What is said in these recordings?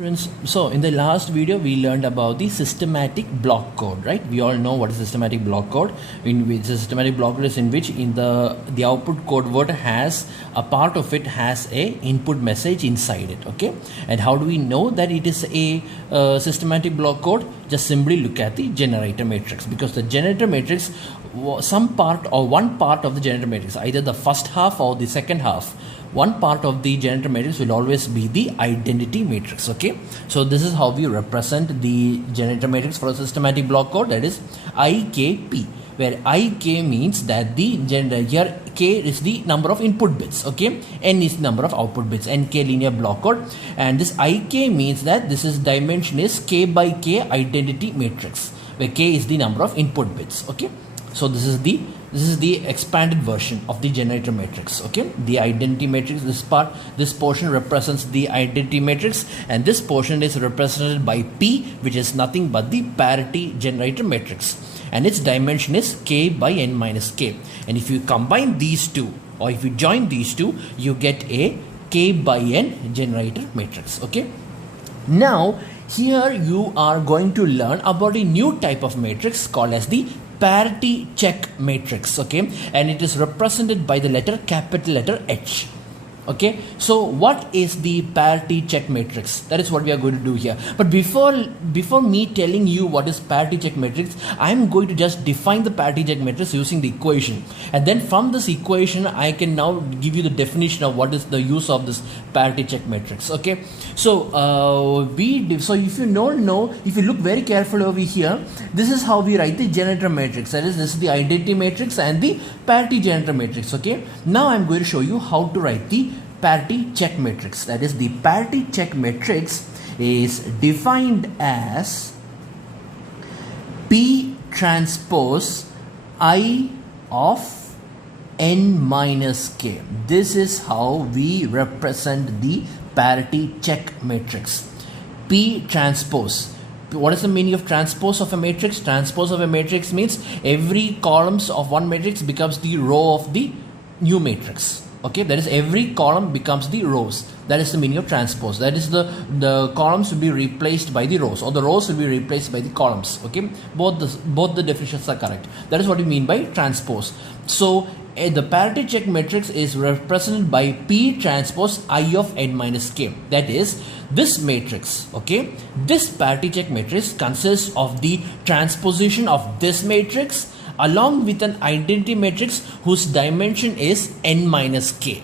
Students, so in the last video we learned about the systematic block code, right? We all know what is systematic block code. In which the systematic block code is in which in the output code word has a part of it has a input message inside it, okay? And how do we know that it is a systematic block code? Just simply look at the generator matrix, because the generator matrix, some part or one part of the generator matrix, either the first half or the second half, one part of the generator matrix will always be the identity matrix, okay? So this is how we represent the generator matrix for a systematic block code, that is IKP, where IK means that the generator, here K is the number of input bits, okay? N is the number of output bits, NK linear block code, and this IK means that this is dimension is K by K identity matrix, where K is the number of input bits, okay? So this is the expanded version of the generator matrix, okay? The identity matrix, this portion represents the identity matrix, and this portion is represented by P, which is nothing but the parity generator matrix, and its dimension is K by N minus K. And if you combine these two, or if you join these two, you get a K by N generator matrix, okay? Now here you are going to learn about a new type of matrix called as the parity check matrix, okay? And it is represented by the capital letter H, okay? So what is the parity check matrix? That is what we are going to do here. But before me telling you what is parity check matrix, I am going to just define the parity check matrix using the equation, and then from this equation I can now give you the definition of what is the use of this parity check matrix, okay? So so if you don't know, if you look very carefully over here, this is how we write the generator matrix, that is, this is the identity matrix and the parity generator matrix, okay? Now I'm going to show you how to write the parity check matrix. That is, the parity check matrix is defined as P transpose I of N minus K. This is how we represent the parity check matrix. P transpose. What is the meaning of transpose of a matrix? Transpose of a matrix means every columns of one matrix becomes the row of the new matrix, okay? That is, every column becomes the rows. That is the meaning of transpose. That is, the columns will be replaced by the rows, or the rows will be replaced by the columns, okay? Both the definitions are correct. That is what we mean by transpose. So the parity check matrix is represented by P transpose I of N minus K. That is, this matrix, okay, this parity check matrix consists of the transposition of this matrix along with an identity matrix whose dimension is N minus K.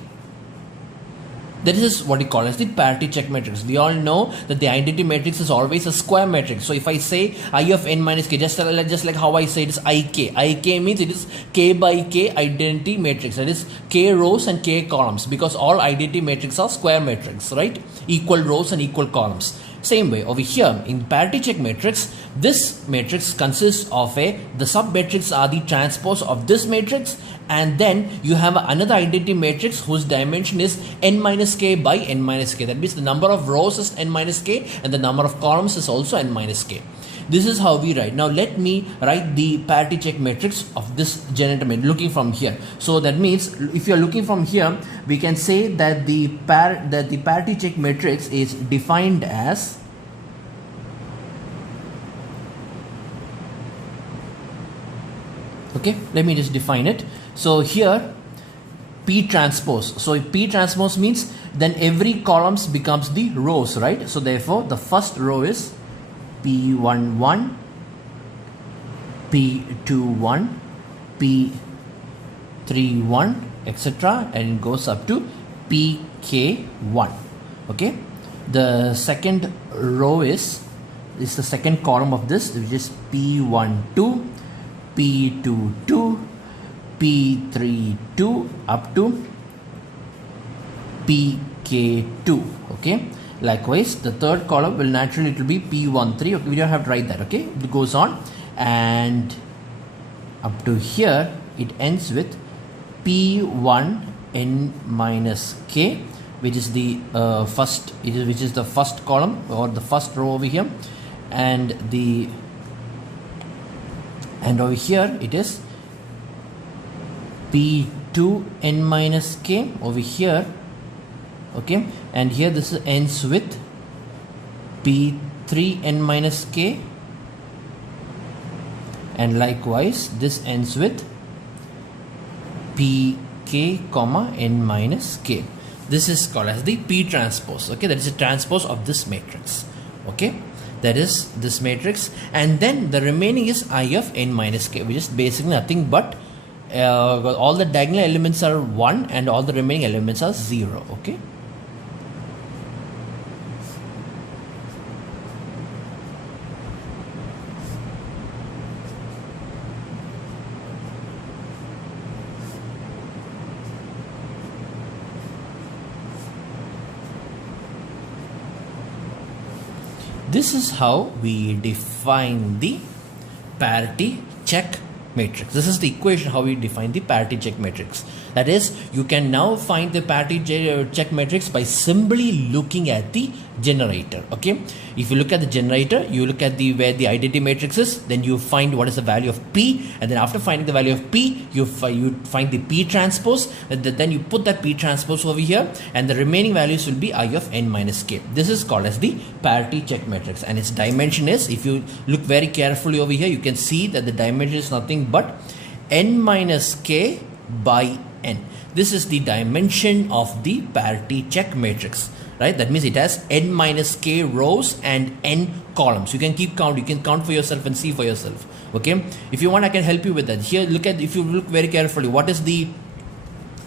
That is what we call as the parity check matrix. We all know that the identity matrix is always a square matrix. So if I say I of N minus K, just like how I say it is IK. IK means it is K by K identity matrix. That is K rows and K columns, because all identity matrices are square matrix, right? Equal rows and equal columns. Same way over here in parity check matrix, this matrix consists of the sub matrix are the transpose of this matrix, and then you have another identity matrix whose dimension is N minus K by N minus K. That means the number of rows is N minus K and the number of columns is also N minus K. This is how we write. Now let me write the parity check matrix of this generator matrix looking from here. So that means if you are looking from here, we can say that the parity check matrix is defined as okay, let me just define it. So here P transpose. So P transpose means then every columns becomes the rows, right? So therefore the first row is P11, P21, P31, etc., and it goes up to PK1, okay? The second row is the second column of this, which is P12, P22, P32 up to PK2, okay? Likewise, the third column will naturally, it will be P13, okay? We don't have to write that, okay? It goes on, and up to here it ends with P1 N minus K, which is the which is the first column or the first row over here, and over here it is P2 N minus K over here, okay, and here this ends with P3 n minus k, and likewise this ends with Pk comma n minus k. This is called as the P transpose. Okay, that is a transpose of this matrix. Okay, that is this matrix, and then the remaining is I of n minus k, which is basically nothing but all the diagonal elements are 1 and all the remaining elements are 0. Okay. This is how we define the parity check matrix. This is the equation how we define the parity check matrix. That is, you can now find the parity check matrix by simply looking at the generator. Okay, if you look at the generator, you look at the where the identity matrix is, then you find what is the value of P, and then after finding the value of P, you find the P transpose, and then you put that P transpose over here, and the remaining values will be I of n minus k. This is called as the parity check matrix, and its dimension is, if you look very carefully over here, you can see that the dimension is nothing but n minus k by n. This is the dimension of the parity check matrix, right? That means it has n minus k rows and n columns. You can keep count. You can count for yourself and see for yourself. Okay, if you want, I can help you with that. Here, look at, if you look very carefully, what is the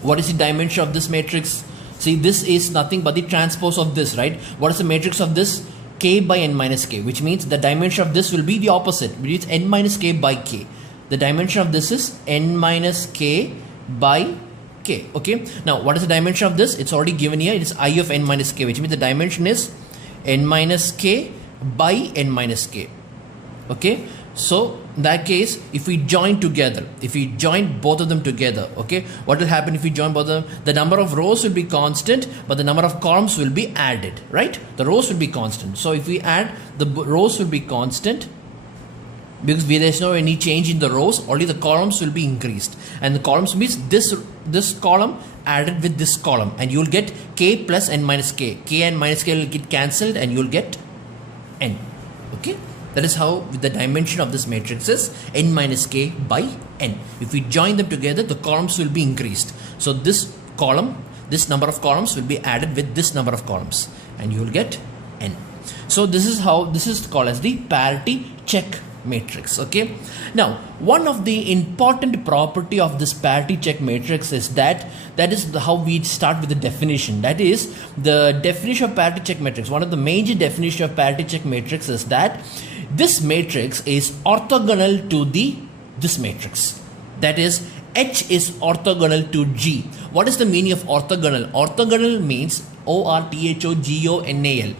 dimension of this matrix? See, this is nothing but the transpose of this, right? What is the matrix of this? K by n minus k, which means the dimension of this will be the opposite, which is n minus k by k. The dimension of this is n minus k by k. Okay, now what is the dimension of this? It's already given here. It is I of n minus k, which means the dimension is n minus k by n minus k. Okay, so in that case, if we join together, if we join both of them together, okay, what will happen if we join both of them? The number of rows will be constant, but the number of columns will be added, right? The rows will be constant. So if we add, the rows will be constant, because there is no any change in the rows, only the columns will be increased, and the columns means this column added with this column, and you will get k plus n minus k. K and minus k will get cancelled, and you will get n. Okay, that is how the dimension of this matrix is n minus k by n. If we join them together, the columns will be increased. So this column, this number of columns will be added with this number of columns, and you will get n. So this is how this is called as the parity check matrix. Okay, now one of the important property of this parity check matrix is that is how we start with the definition. That is the definition of parity check matrix. One of the major definition of parity check matrix is that this matrix is orthogonal to this matrix. That is, H is orthogonal to G. What is the meaning of orthogonal? Orthogonal means orthogonal.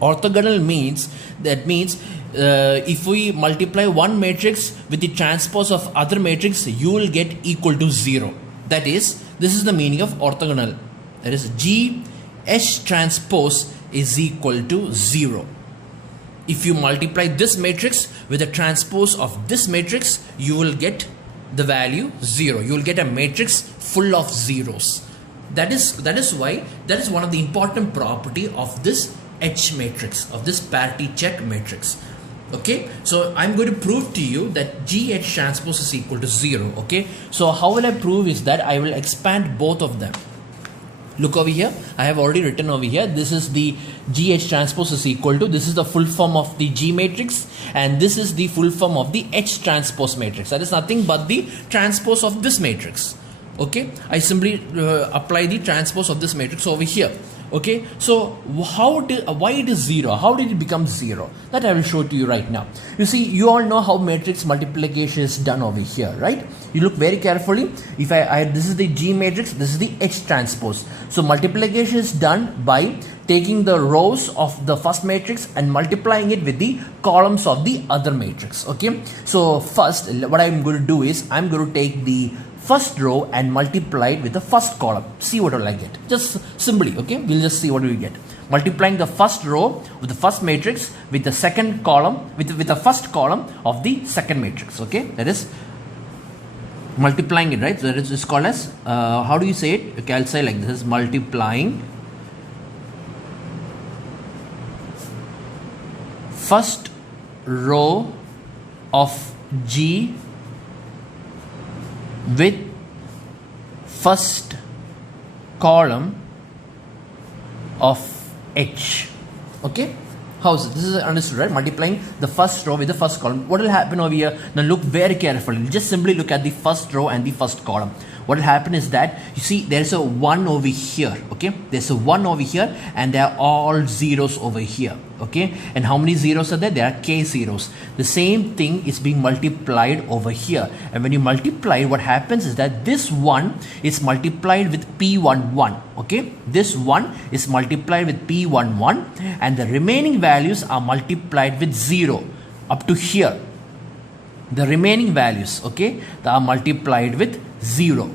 Orthogonal means, that means if we multiply one matrix with the transpose of other matrix, you will get equal to 0. That is, this is the meaning of orthogonal. That is, G H transpose is equal to 0. If you multiply this matrix with the transpose of this matrix, you will get the value 0. You will get a matrix full of zeros. That is why that is one of the important property of this H matrix, of this parity check matrix. Okay, so I'm going to prove to you that GH transpose is equal to 0. Okay, so how will I prove is that I will expand both of them. Look over here, I have already written over here, this is the GH transpose is equal to, this is the full form of the G matrix, and this is the full form of the H transpose matrix. That is nothing but the transpose of this matrix. Okay, I simply apply the transpose of this matrix over here. Okay, so why it is 0? How did it become 0? That I will show to you right now. You see, you all know how matrix multiplication is done over here, right? You look very carefully. If this is the G matrix, this is the H transpose. So multiplication is done by taking the rows of the first matrix and multiplying it with the columns of the other matrix. Okay, so first what I'm going to do is I'm going to take the first row and multiply it with the first column. See what will I get? Just simply, okay, we'll just see what we get. Multiplying the first row with the first matrix with the second column, with the first column of the second matrix. Okay, that is multiplying it, right? So that is called as, how do you say it? Okay, I'll say like this, multiplying first row of G with first column of H. Okay, how's it? This is understood, right? Multiplying the first row with the first column. What will happen over here? Now look very carefully. Just simply look at the first row and the first column. What will happen is that, you see, there's a 1 over here. Okay, there's a 1 over here, and they are all zeros over here. Okay, and how many zeros are there? There are k zeros. The same thing is being multiplied over here, and when you multiply, what happens is that this 1 is multiplied with p11. Okay, this 1 is multiplied with p11, and the remaining values are multiplied with 0 up to here. The remaining values, okay, they are multiplied with 0.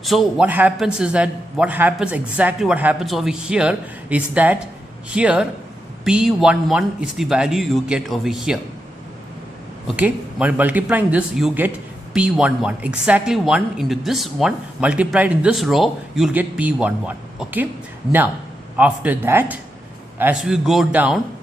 So what happens is that, what happens over here is that here p11 is the value you get over here. Okay, by multiplying this, you get p11, exactly 1 into this one multiplied in this row, you'll get p11. Okay, now after that, as we go down,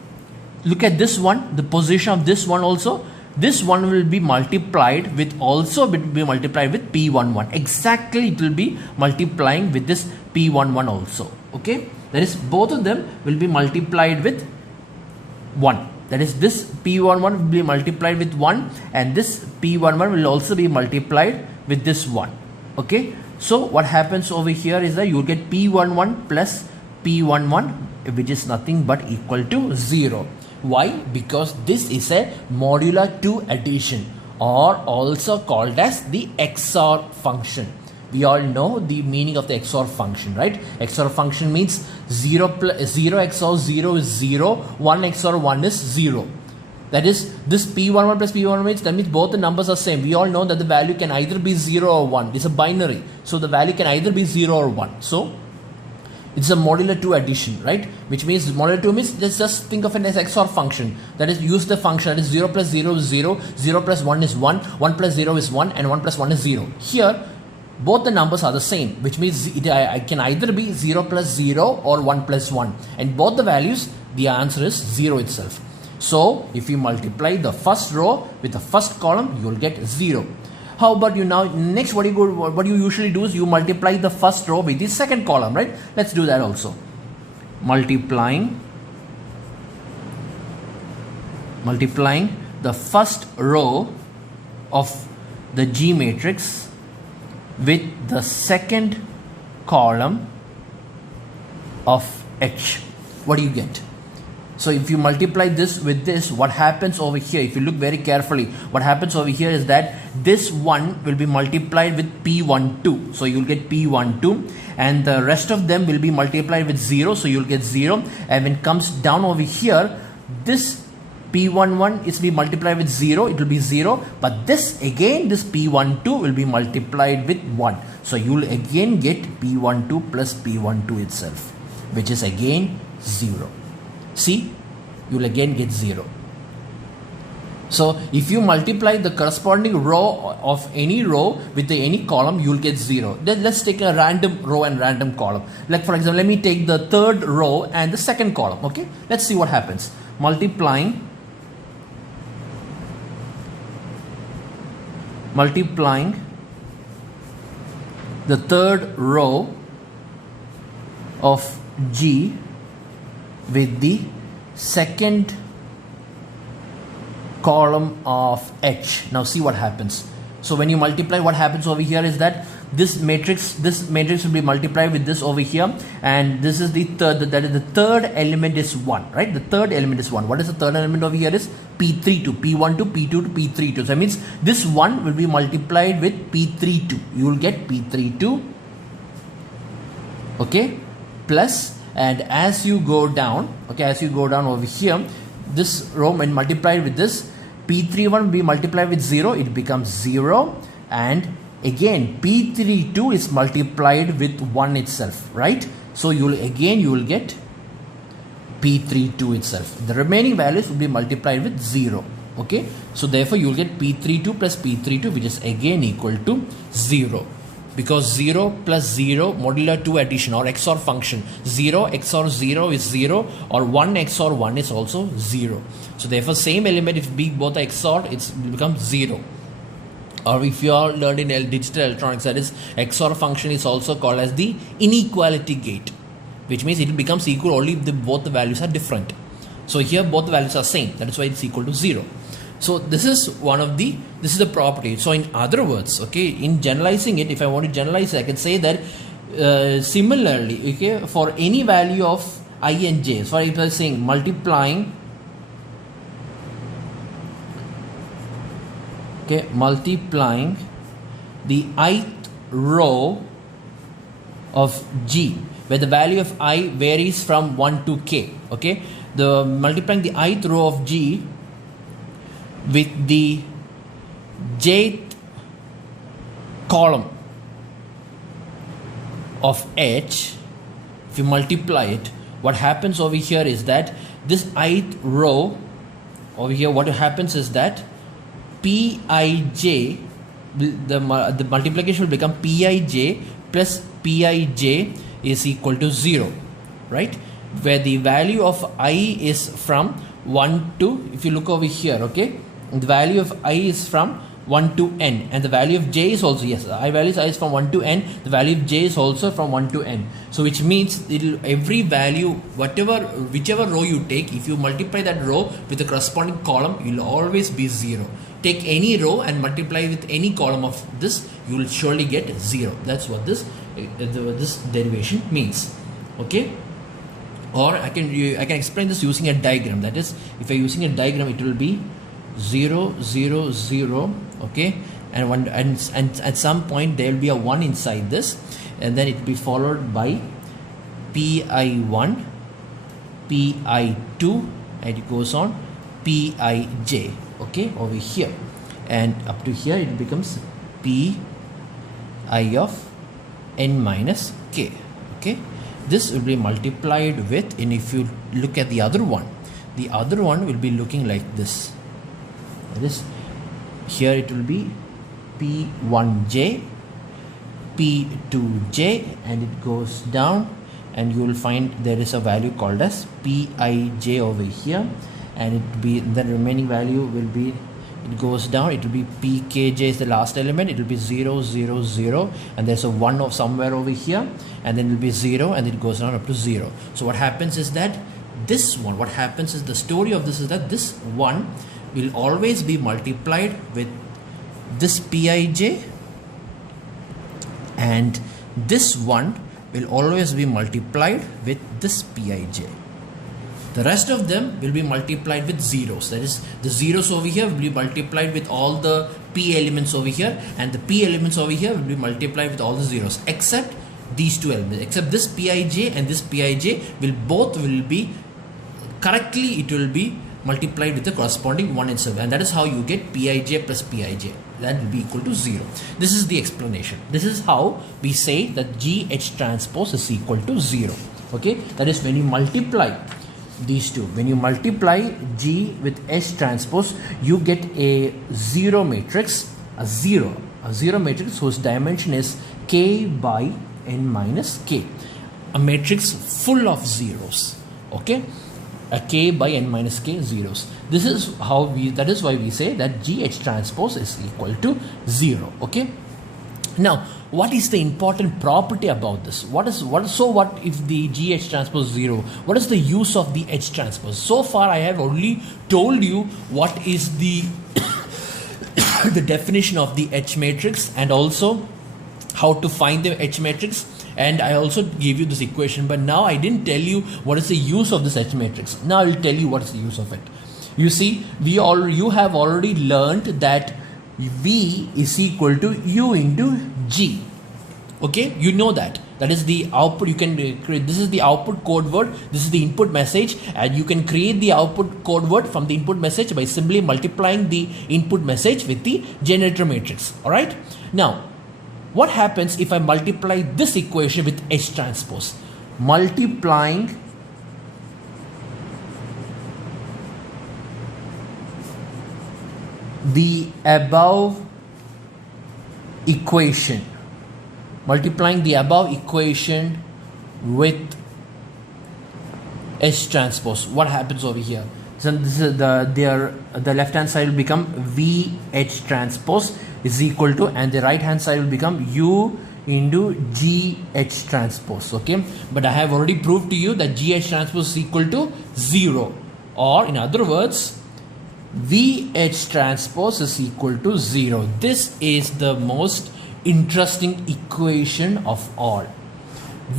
look at this one, the position of this one also. This one will be multiplied with, also be multiplied with p11. Exactly, it will be multiplying with this p11 also. Okay, that is, both of them will be multiplied with 1. That is, this p11 will be multiplied with 1, and this p11 will also be multiplied with this 1. Okay, so what happens over here is that you get p11 plus p11, which is nothing but equal to 0. Why? Because this is a modular 2 addition, or also called as the XOR function. We all know the meaning of the XOR function, right? XOR function means 0 XOR 0 is 0, 1 XOR 1 is 0. That is, this p11 plus p11 means, that means both the numbers are same. We all know that the value can either be 0 or 1. It's a binary, so the value can either be 0 or 1. So it's a modular 2 addition, right? Which means modular 2 means, just think of it as XOR function. That is, use the function, that is 0 plus 0 is 0, 0 plus 1 is 1, 1 plus 0 is 1, and 1 plus 1 is 0. Here, both the numbers are the same, which means it can either be 0 plus 0 or 1 plus 1. And both the values, the answer is 0 itself. So, if you multiply the first row with the first column, you will get 0. How about you now? Next, what you usually do is you multiply the first row with the second column, right? Let's do that also. Multiplying the first row of the G matrix with the second column of H. What do you get? So if you multiply this with this, what happens over here, if you look very carefully, what happens over here is that this 1 will be multiplied with p12. So you'll get p12, and the rest of them will be multiplied with 0. So you'll get 0. And when it comes down over here, this p11 is be multiplied with 0. It will be 0. But this again, this p12 will be multiplied with 1. So you'll again get p12 plus p12 itself, which is again 0. See, you will again get 0. So if you multiply the corresponding row of any row with any column, you will get 0. Then let's take a random row and random column. Like for example, let me take the third row and the second column. Okay, let's see what happens. Multiplying the third row of G with the second column of H. Now see what happens. So when you multiply, what happens over here is that this matrix will be multiplied with this over here, and this is the third, that is the third element is 1, right? The third element is 1. What is the third element over here is P32, P12, P2 to P32. So that means this 1 will be multiplied with P32. You will get P32, okay, plus, and as you go down, okay, as you go down over here, this row when multiplied with this, P31 will be multiplied with 0, it becomes 0, and again P32 is multiplied with 1 itself, right? So you will get P32 itself. The remaining values will be multiplied with 0, okay? So therefore you will get P32 plus P32, which is again equal to 0, because 0 plus 0 modular 2 addition or XOR function, 0 XOR 0 is 0, or 1 XOR 1 is also 0. So therefore same element, if both are XORed, it becomes 0. Or if you all learned in digital electronics, that is XOR function is also called as the inequality gate, which means it becomes equal only if both the values are different. So here both the values are same, that is why it's equal to 0. So this is this is the property. So in other words, okay, in generalizing it, if I want to generalize it, I can say that similarly, okay, for any value of I and j, so if I am saying multiplying, okay, multiplying the ith row of G, where the value of I varies from 1 to k, okay, the multiplying the ith row of G with the jth column of H, if you multiply it, what happens over here is that this ith row over here, what happens is that Pij, the multiplication will become Pij plus Pij is equal to 0, right? Where the value of I is from 1 to, if you look over here, okay, the value of I is from 1 to n, and the value of j is also, yes, I value is from 1 to n, the value of j is also from 1 to n. So which means every value, whichever row you take, if you multiply that row with the corresponding column, you will always be 0. Take any row and multiply with any column of this, you will surely get 0. That's what this derivation means, okay? Or I can explain this using a diagram. That is, if I am using a diagram, it will be 0 0 0, okay, and at some point there will be a 1 inside this, and then it will be followed by Pi1, Pi2, and it goes on Pij, okay, over here, and up to here it becomes Pi of n minus k, okay. This will be multiplied with, and if you look at the other one will be looking like this. That is, here it will be P1j, P2j, and it goes down, and you will find there is a value called as Pij over here, and it will be the remaining value will be, it goes down, it will be Pkj is the last element, it will be 0 0 0, and there's a 1 of somewhere over here, and then it will be 0, and it goes down up to 0. So what happens is that this one, what happens is, the story of this is that this one will always be multiplied with this Pij, and this one will always be multiplied with this Pij. The rest of them will be multiplied with zeros. That is, the zeros over here will be multiplied with all the P elements over here, and the P elements over here will be multiplied with all the zeros, except these two elements, except this Pij and this Pij will be correctly, it will be multiplied with the corresponding 1 itself, and that is how you get Pij plus Pij. That will be equal to 0. This is the explanation. This is how we say that GH transpose is equal to 0. Okay, that is when you multiply these two. When you multiply G with H transpose, you get a 0 matrix, a zero matrix whose dimension is k by n minus k, a matrix full of zeros. Okay, a k by n minus k zeros. This is how that is why we say that GH transpose is equal to 0. Okay, now what is the important property about this? What if the GH transpose 0? What is the use of the H transpose? So far I have only told you what is the the definition of the H matrix, and also how to find the H matrix, and I also gave you this equation, but now I didn't tell you what is the use of this H matrix. Now I will tell you what is the use of it. You see, you have already learned that V is equal to U into G. Okay, you know that. That is the output. You can create, this is the output code word, this is the input message, and you can create the output code word from the input message by simply multiplying the input message with the generator matrix. Alright, now what happens if I multiply this equation with H transpose? Multiplying the above equation multiplying the above equation with H transpose, what happens over here? So this is the left hand side will become VH transpose is equal to, and the right hand side will become U into GH transpose. Okay, but I have already proved to you that GH transpose is equal to 0, or in other words, VH transpose is equal to 0. This is the most interesting equation of all.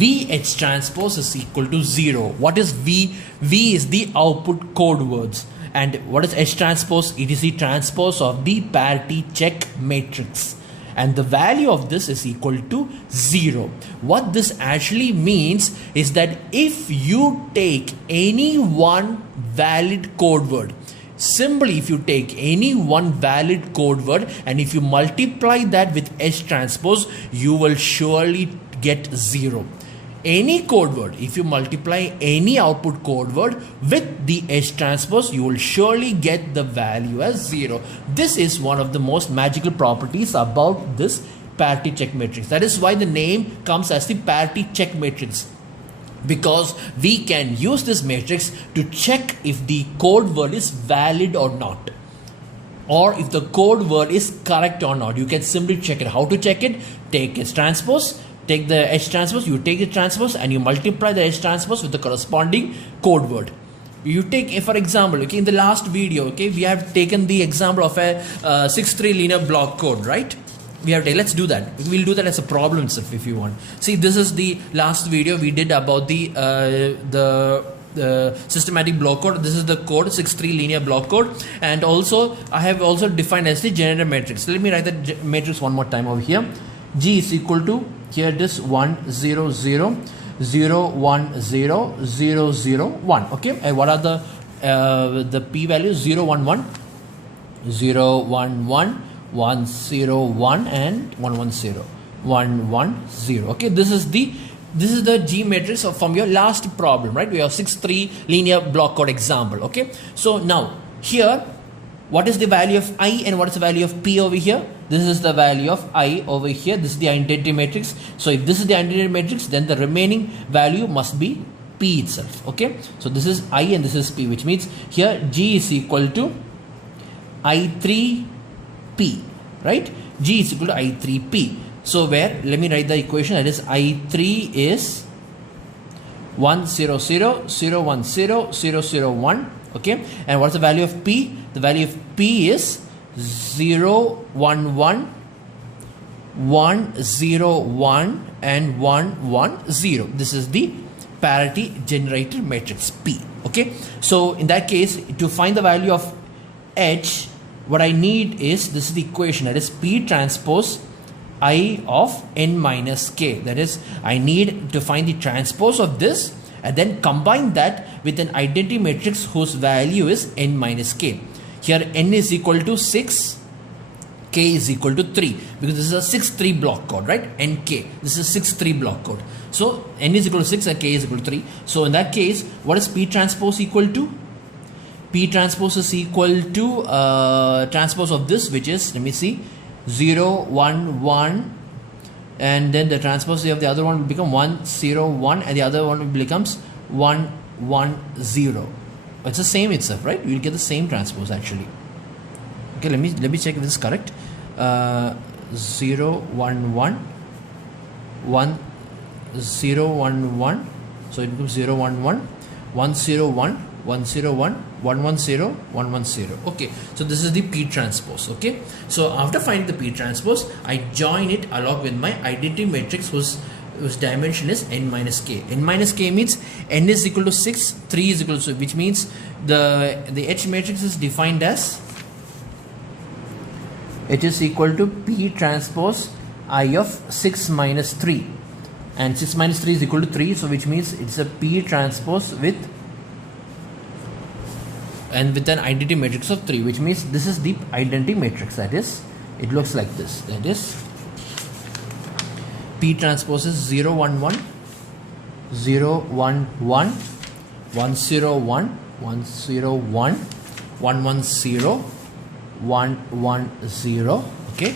VH transpose is equal to 0. What is V? V is the output code words. And what is H transpose? It is the transpose of the parity check matrix. And the value of this is equal to 0. What this actually means is that if you take any one valid code word, simply if you take any one valid code word and if you multiply that with H transpose, you will surely get 0. Any code word, if you multiply any output code word with the H transpose, you will surely get the value as 0. This is one of the most magical properties about this parity check matrix. That is why the name comes as the parity check matrix, because we can use this matrix to check if the code word is valid or not, or if the code word is correct or not. You can simply check it. How to check it? Take H transpose, take the H transpose, you take the transpose and you multiply the H transpose with the corresponding code word. You take, for example, okay, in the last video, okay, we have taken the example of a 6-3 linear block code, right? We have to, let's do that. We'll do that as a problem itself if you want. See, this is the last video we did about the systematic block code. This is the code 6-3 linear block code, and also I have also defined as the generator matrix. Let me write the matrix one more time over here. G is equal to, here it is 1 0 0 0 1 0 0 0 1. Okay, and what are the p values? 0 1 1 0 1 1 1 0 1 and 1 1 0 1 1 0. Okay, this is the G matrix from your last problem, right? We have 6-3 linear block code example. Okay, so now here, what is the value of I and what is the value of P over here? This is the value of I over here. This is the identity matrix. So if this is the identity matrix, then the remaining value must be P itself. Okay, so this is I and this is P, which means here G is equal to I3P, right? G is equal to I3P. So where, let me write the equation, that is I3 is 1 0 0 0 1 0 0 0 1. Okay, and what's the value of P? The value of P is 0 1 1 1 0 1 and 1 1 0. This is the parity generator matrix P. Okay, so in that case, to find the value of H, what I need is, this is the equation, that is P transpose I of n minus k. That is, I need to find the transpose of this and then combine that with an identity matrix whose value is n minus k. Here n is equal to 6, k is equal to 3, because this is a 6-3 block code, right? Nk, this is 6-3 block code. So n is equal to 6 and k is equal to 3. So in that case, what is P transpose equal to? P transpose is equal to transpose of this, which is, let me see, 0 1 1, and then the transpose of the other one will become 1 0 1, and the other one becomes 1 1 0. It's the same itself, right? We'll get the same transpose actually. Okay, let me check if this is correct. 0 1 1 1 0 1 1, so it becomes 0 1 1 1 0 1 1 0 1 1 1 0 1 1 0. Okay, so this is the P transpose. Okay, so after finding the P transpose, I join it along with my identity matrix whose dimension is n minus k. N minus k means n is equal to 6, 3 is equal to 6, which means the H matrix is defined as, it is equal to P transpose I of 6 minus 3, and 6 minus 3 is equal to 3, so which means it's a P transpose with an identity matrix of 3, which means this is the identity matrix. That is, it looks like this. That is, P transpose is 0 1 1 0 1 1 1 0 1 1 0 1 1 1 0 1 1 0. Okay,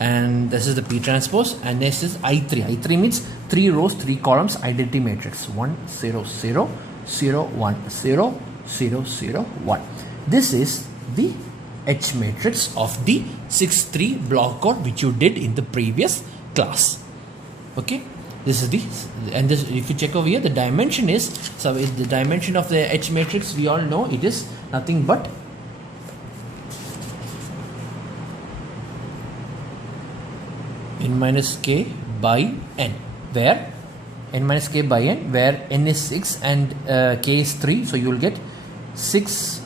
and this is the P transpose, and next is I3. I3 means 3 rows, 3 columns, identity matrix 1 0 0 0 1 0 0 0 1. This is the H matrix of the 6-3 block code which you did in the previous class. Okay, this is the, and this, if you check over here, the dimension is, so is the dimension of the H matrix, we all know it is nothing but n minus k by n, where n minus k by n, where n is 6 and k is 3, so you will get 6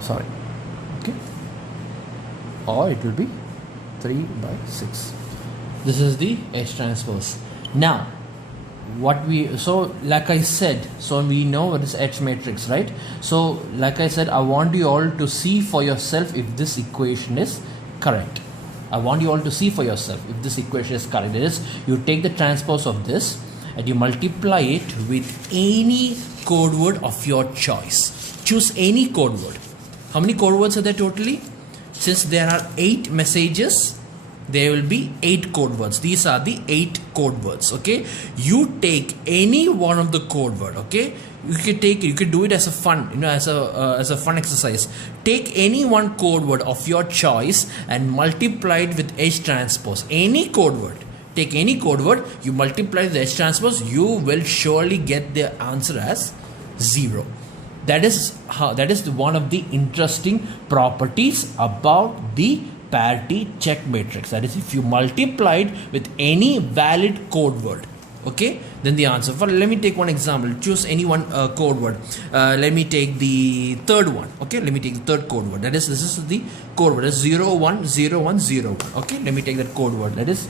sorry, okay, or it will be 3 by 6. This is the H transpose. Now what we, so like I said, so we know what is H matrix, right? So like I said, I want you all to see for yourself if this equation is correct. I want you all to see for yourself if this equation is correct. That is, you take the transpose of this and you multiply it with any code word of your choice. Choose any code word. How many code words are there totally? Since there are 8 messages, there will be 8 code words. These are the 8 code words. Okay, you take any one of the code word. Okay, you can take it, you can do it as a fun, you know, as a fun exercise. Take any one code word of your choice and multiply it with H transpose. Any code word. Take any code word, you multiply the H transpose, you will surely get the answer as 0. That is how, that is one of the interesting properties about the parity check matrix. That is, if you multiplied with any valid code word, okay, then the answer. For, let me take one example. Choose any one code word. Let me take the third one. Okay, let me take the third code word. That is, this is the code word. That's 0 1 0 1 0 1. Okay, let me take that code word. That is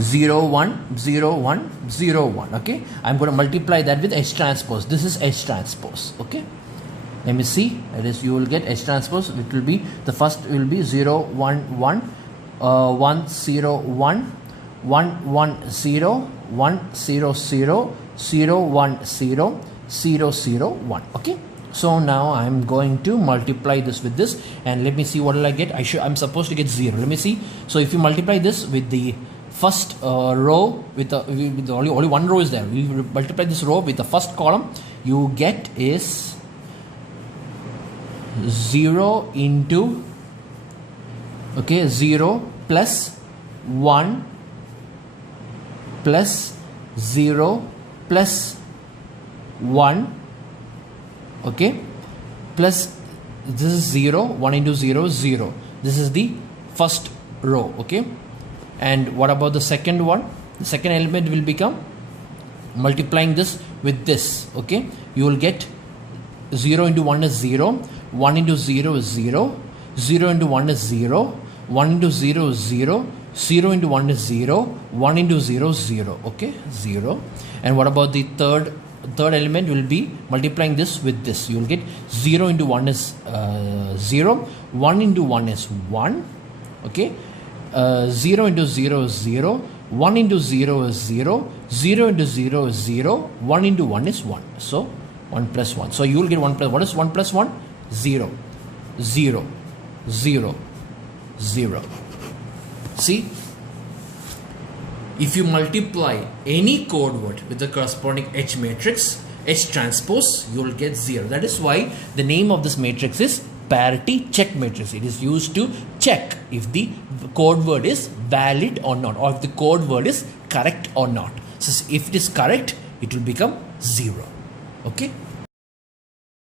0 1 0 1 0 1. Okay, I'm going to multiply that with H transpose. This is H transpose. Okay, let me see. That is, you will get H transpose. It will be, the first will be 0 1 1 1 0 1 1 1 0 1 0 0 0 1 0 0 0 1. Okay, so now I'm going to multiply this with this, and let me see what will I get. I'm supposed to get 0. Let me see. So if you multiply this with the first row, with only one row is there, we multiply this row with the first column, you get is 0 into, okay, 0 plus 1 plus 0 plus 1, okay, plus this is 0, 1 into 0 is 0. This is the first row. Okay, and what about the second one? The second element will become multiplying this with this. Okay, you will get 0 into 1 is 0, 1 into 0 is 0, 0 into 1 is 0, 1 into 0 is 0, 0 into 1 is 0, 1 into 0 is 0. Okay, 0. And what about the third element? Will be multiplying this with this. You will get 0 into 1 is 0, 1 into 1 is 1. Okay, 0 into 0 is 0, 1 into 0 is 0, 0 into 0 is 0, 1 into 1 is 1. So 1 plus 1. So you will get 1 plus, what is 1 plus 1? 0, 0, 0, 0. See, if you multiply any code word with the corresponding H matrix, H transpose, you will get 0. That is why the name of this matrix is parity check matrix. It is used to check if the code word is valid or not, or if the code word is correct or not. So if it is correct, it will become 0. Okay.